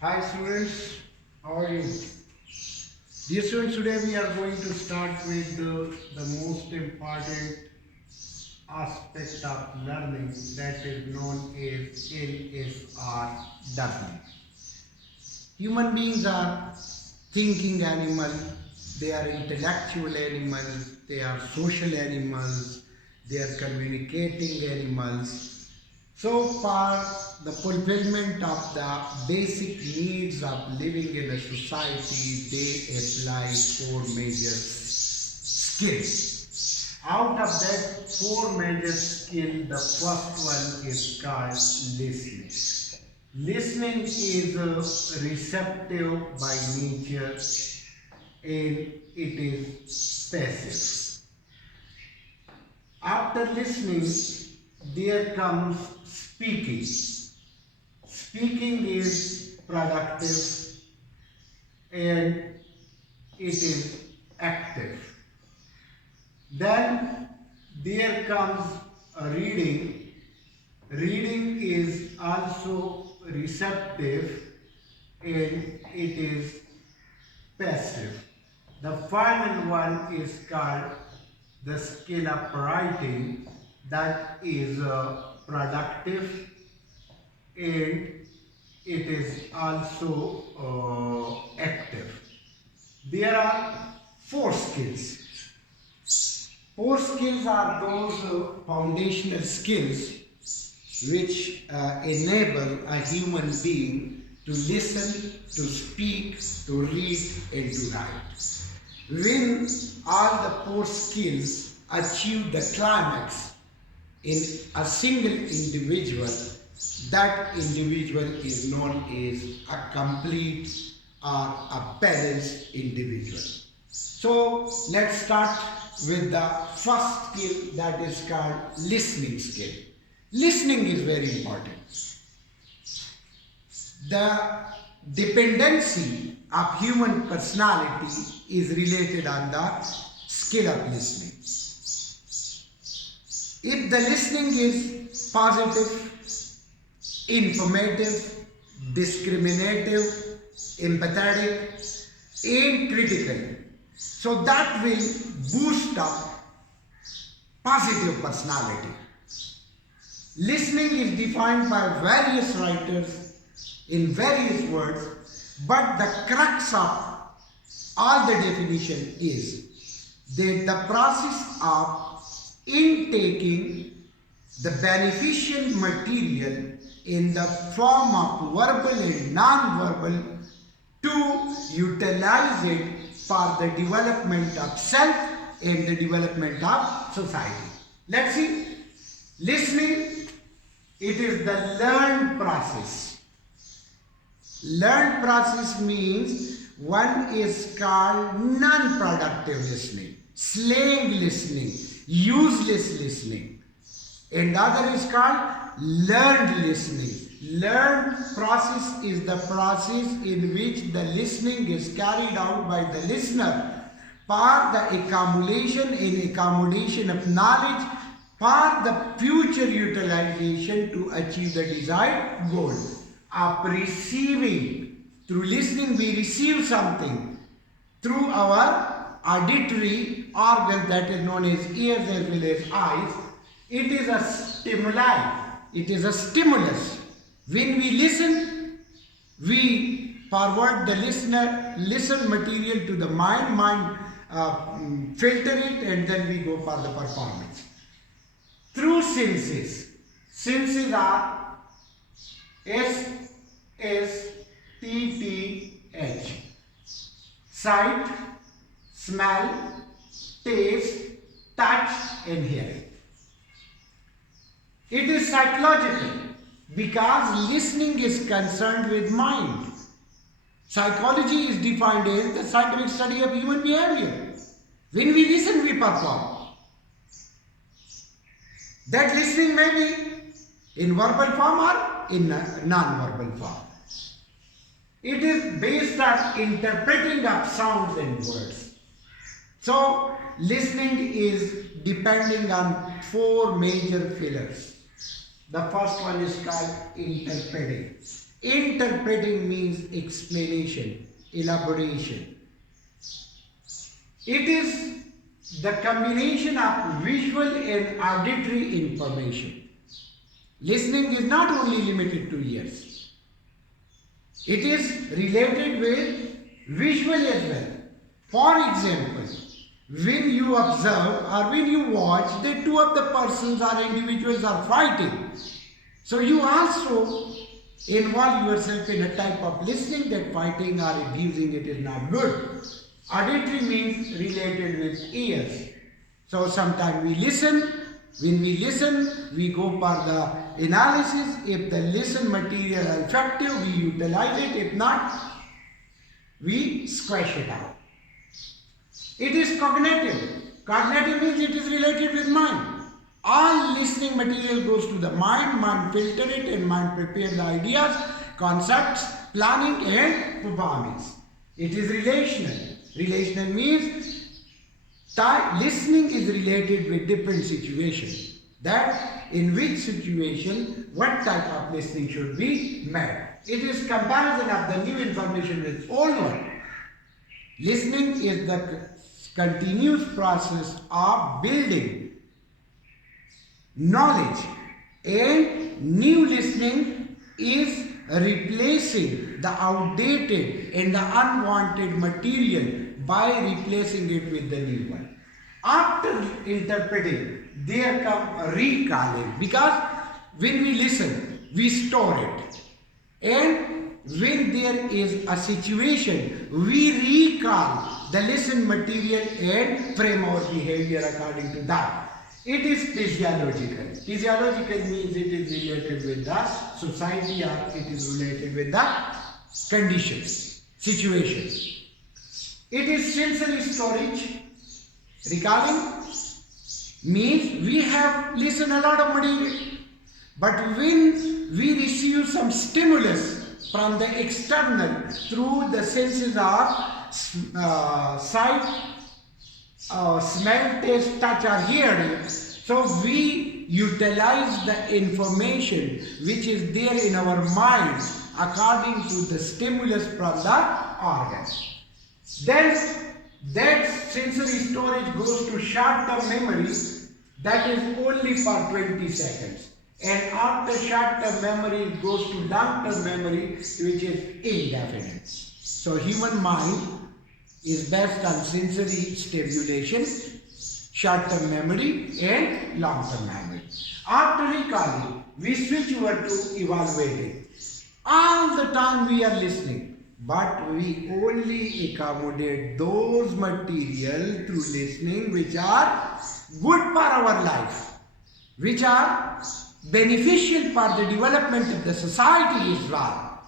Hi students, how are you? Dear students, today we are going to start with the most important aspect of learning, that is known as LSRW. Human beings are thinking animals, they are intellectual animals, they are social animals, they are communicating animals. So for the fulfillment of the basic needs of living in a society, they apply four major skills. Out of that four major skills, the first one is called listening. Listening is receptive by nature and it is passive. After listening, there comes speaking. Speaking is productive and it is active. Then there comes reading. Reading is also receptive and it is passive. The final one is called the skill of writing, that is productive and it is also active. There are four skills. Four skills are those foundational skills which enable a human being to listen, to speak, to read and to write. When all the four skills achieve the climax in a single individual, that individual is known as a complete or a balanced individual. So let's start with the first skill, that is called listening skill. Listening is very important. The dependency of human personality is related on the skill of listening. If the listening is positive, informative, discriminative, empathetic, and critical, so that will boost up positive personality. Listening is defined by various writers in various words, but the crux of all the definition is that the process of intaking the beneficial material in the form of verbal and non-verbal to utilize it for the development of self and the development of society. Let's see. Listening, it is the learned process. Learned process means one is called non-productive listening, slang listening, useless listening, and other is called learned listening. Learned process is the process in which the listening is carried out by the listener for the accumulation and accommodation of knowledge for the future utilization to achieve the desired goal of receiving. Through listening we receive something through our auditory organ, that is known as ears as well as eyes. It is a stimuli, it is a stimulus. When we listen, we forward the listen material to the mind filter it, and then we go for the performance. Through senses. Senses are SSTTH. Sight, smell, taste, touch and hearing. It is psychological because listening is concerned with mind. Psychology is defined as the scientific study of human behavior. When we listen, we perform. That listening may be in verbal form or in non-verbal form. It is based on interpreting of sounds and words. So, listening is depending on four major pillars. The first one is called interpreting. Interpreting means explanation, elaboration. It is the combination of visual and auditory information. Listening is not only limited to ears. It is related with visual as well. For example, when you observe or when you watch that two of the persons or individuals are fighting, so you also involve yourself in a type of listening that fighting or abusing it is not good. Auditory means related with ears. So sometimes we listen. When we listen, we go for the analysis. If the listen material is effective, we utilize it. If not, we squash it out. It is cognitive. Cognitive means it is related with mind. All listening material goes to the mind. Mind filter it and mind prepare the ideas, concepts, planning and performance. It is relational. Relational means listening is related with different situations. That in which situation, what type of listening should be made. It is comparison of the new information with old one. Listening is the continuous process of building knowledge, and new listening is replacing the outdated and the unwanted material by replacing it with the new one. After interpreting, there comes recalling, because when we listen, we store it. And when there is a situation, we recall the listened material and frame our behavior according to that. It is physiological. Physiological means it is related with the society or it is related with the conditions, situations. It is sensory storage. Recalling means we have listened a lot of material, but when we receive some stimulus from the external through the senses of sight, smell, taste, touch or hearing, so we utilize the information which is there in our mind according to the stimulus from the organ. Then that sensory storage goes to short-term memory, that is only for 20 seconds. And after short-term memory it goes to long-term memory, which is indefinite. So human mind is based on sensory stimulation, short-term memory and long-term memory. After recalling, we switch over to evaluating. All the time we are listening, but we only accommodate those material through listening which are good for our life, which are beneficial for the development of the society is wrong.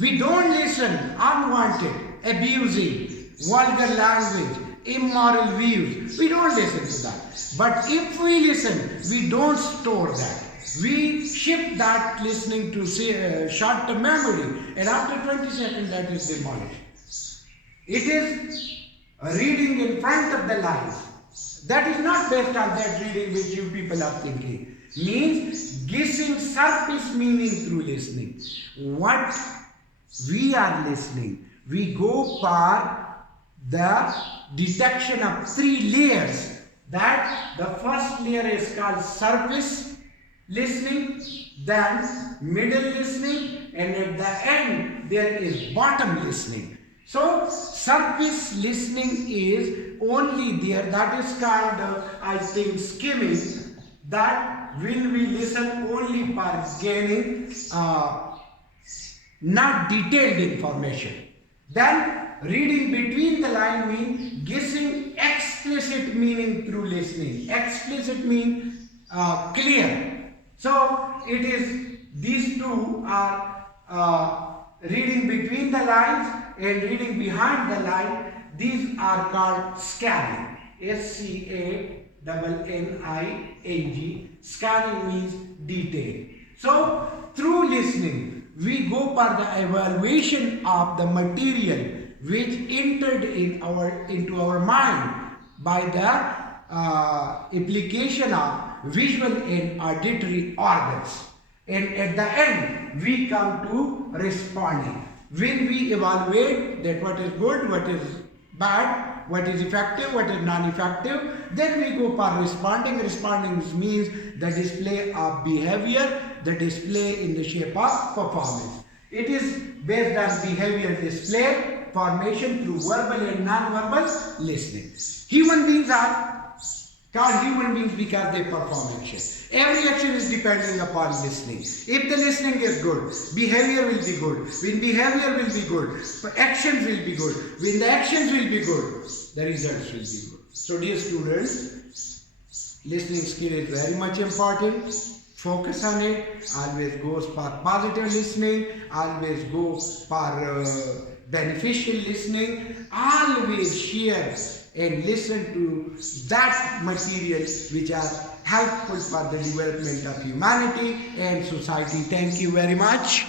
We don't listen unwanted, abusing, vulgar language, immoral views. We don't listen to that. But if we listen, we don't store that. We shift that listening to short-term memory, and after 20 seconds that is demolished. It is reading in front of the lines. That is not based on that reading which you people are thinking. Means guessing surface meaning through listening. What we are listening, we go for the detection of 3 layers. That the first layer is called surface listening, then middle listening, and at the end there is bottom listening. So surface listening is only there, that is called I think skimming, that when we listen only for gaining not detailed information. Then reading between the line means guessing explicit meaning through listening. Explicit means clear. So it is, these two are reading between the lines and reading behind the line. These are called scanning. S-C-A-N-N-I-N-G. Scanning means detail. So through listening, we go for the evaluation of the material which entered into our mind by the application of visual and auditory organs. And at the end, we come to responding. When we evaluate that what is good, what is bad, what is effective, what is non-effective, then we go for responding. Responding means the display of behavior, the display in the shape of performance. It is based on behavior display, formation through verbal and non-verbal listening. Human beings are called human beings because they perform action. Every action is depending upon listening. If the listening is good, behavior will be good. When behavior will be good, actions will be good. When the actions will be good, the results will be good. So dear students, listening skill is very much important. Focus on it. Always goes for positive listening. Always go for beneficial listening. Always share and listen to that material which are helpful for the development of humanity and society. Thank you very much.